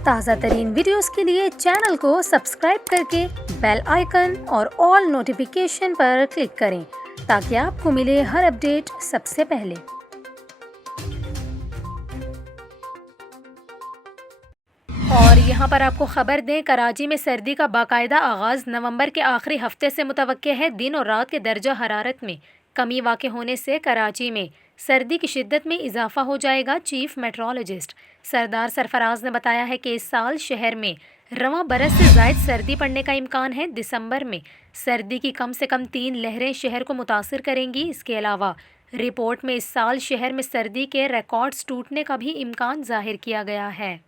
ताज़ा तरीन वीडियोस के लिए चैनल को सब्सक्राइब करके बेल आइकन और ऑल नोटिफिकेशन पर क्लिक करें ताकि आपको मिले हर अपडेट सबसे पहले। और यहाँ पर आपको ख़बर दें, कराची में सर्दी का बाकायदा आगाज़ नवंबर के आखिरी हफ्ते से मुतवक्के है। दिन और रात के दर्जा हरारत में कमी वाक़ होने से कराची में सर्दी की शिद्दत में इजाफा हो जाएगा। चीफ मेट्रोलॉजिस्ट सरदार सरफराज ने बताया है कि इस साल शहर में रवां बरस से ज़ायद सर्दी पड़ने का इम्कान है। दिसंबर में सर्दी की कम से कम 3 लहरें शहर को मुतासिर करेंगी। इसके अलावा रिपोर्ट में इस साल शहर में सर्दी के रिकॉर्ड्स टूटने का भी इम्कान जाहिर किया गया है।